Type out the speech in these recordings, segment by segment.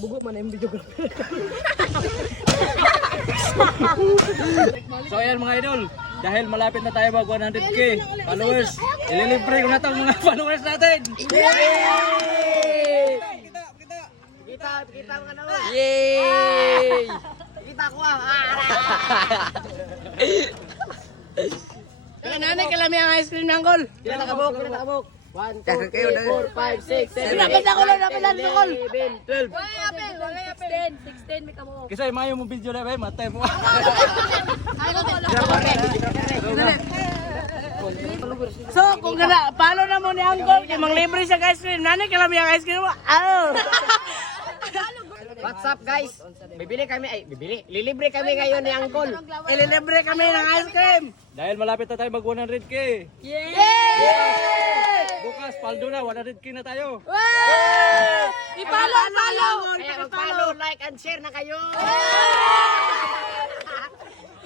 Bugo man yung videographer. So ayan mga idol, dahil malapit na tayo mag 100k followers, ililibre ko na itong mga followers natin. Yay! Kita mo ka naman. Yay! Kita ko Kaya nanay, kalami ang ice cream ng Col. Kaya nakabok. 1, 2, 3, 4, 5, 6, 7, Dapat ako lang, dapat lang, Col. 11, 12. 16 may kamo. Kasi mayo mo video na ba, matay mo. So, kung gana, paano na mo ni Uncle? Kaya manglibre siya ice cream. Nanay, kalami ang ice cream mo. What's up guys? Lilibre kami ngayon ni Angkol. Ililibre kami ng ice cream. Dahil malapit na tayo mag 100k. Yay! Bukas, paldo na, 100k na tayo. Ipalo! Kaya mag-follow, like, and share na kayo.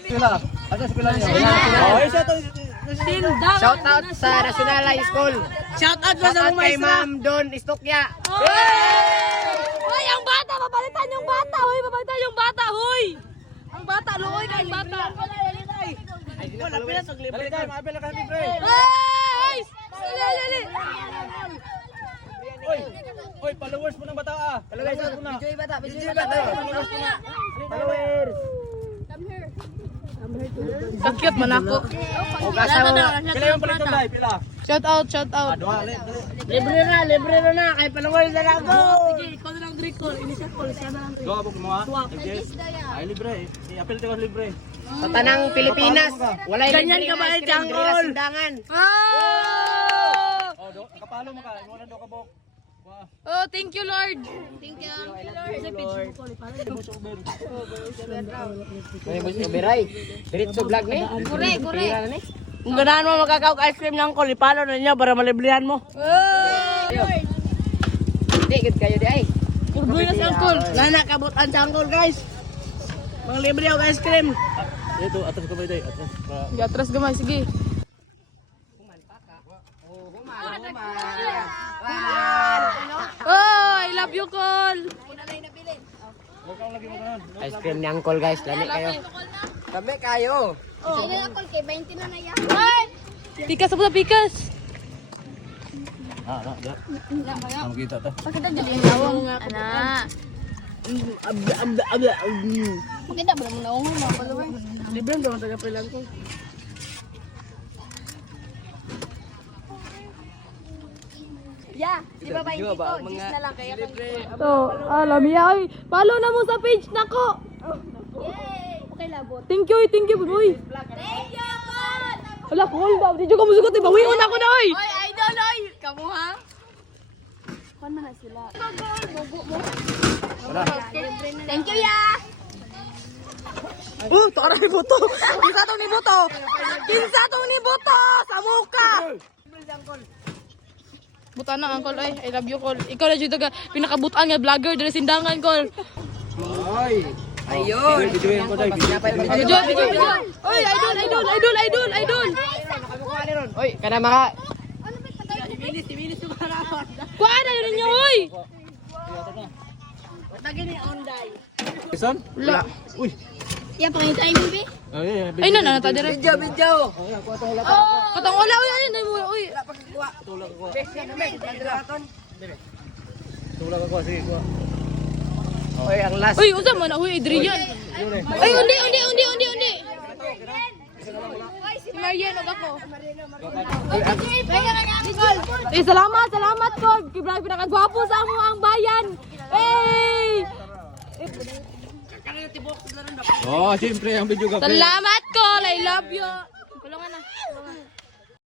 Pila? Asa sa pila niyo? Oh, isa to. Shout out sa National High School. Shout out Shout sa out mga kay maestra. Ma'am Don Istokya. Hoy, ang bata! Papalitan yung bata! Hoy, papalitan yung bata! Hoy! Ang bata, luoy ka yung bata! Wala, pila sa libre. Dali tayo, maapil na kami, pre. Hoy! Lili! Oy, followers mo ng bata ah. Followers mo na. Followers. Kakyot man ako. Pila yung palit ng live, pila. Shout out! Dua, Libre na! Kay followers na lang ako! Sige, ikaw na lang drink call. Initial call, siya na lang drink. Dua, buk mo ah. Ay, libre. I-apil ko libre. Sa tanang Pilipinas, wala Ganyan ka ba, Jangkol? Sindangan. Oh! Oh, kapalo mo ka. Wala do ka bok. Oh, thank you, Lord. Thank you, Lord. May mo si Beray. Diretso vlog ni. Kure. Kung ganahan mo magkakaok ice cream ng Col, ipalo na niya para maliblihan mo. Di gid kayo di ay. Purboy na si Uncle. Lana, kabutan si Uncle, guys. Mga libre ako ice cream. Ito, atas ka ba ito? Atas. Atras gamay, sige. Oh, I love you, Col. Ice cream ni Angkol guys, lami kayo. Lami kayo. Sige na Col, kay 20 na na yan. Pikas ako sa pikas. Ya. Sama kita ta. Pakita galing lawang nga. Ana. Pakita ba mo lawang mo follower? Libre ang daw taga pilang ko. Yeah, di ba 20 ko? Gis na lang kaya kang To, alam niya ay. Follow na mo sa page nako. Yay! Okay labot. Thank you, boy. Thank you, Col! Wala, Col daw. Di ko musugot, bawion ako na, oy. Oy, idol, oy! Kamu ha? Kuan man na sila. Bobo mo. Thank you, ya! Tara ni Buto. Kinsa tong ni Buto? Sa muka. Butan na, Uncle. Ay, I love you, Col. Ikaw na dito ka pinakabutan nga vlogger dali sindangan, Col. Ayun. Videoin ko dai. Video. Oy, idol. Oy, kana maka Kuha na yun niyo, oy. Ison? Wala. Uy. Yeah, pakita yung bibi. Ay, nanata dire. video. Katong wala, oy, ayun, oy. Tulak ako sige ko. Oy, ang last. Uy, usa man, uy, Adrian. Ay, undi. Si Marian, og ako. Eh, salamat, Col. Kibra pinakagwapo sa amo ang bayan. Hey! Oh, siyempre ang video ka. Salamat, Col. I love you. Kulungan na.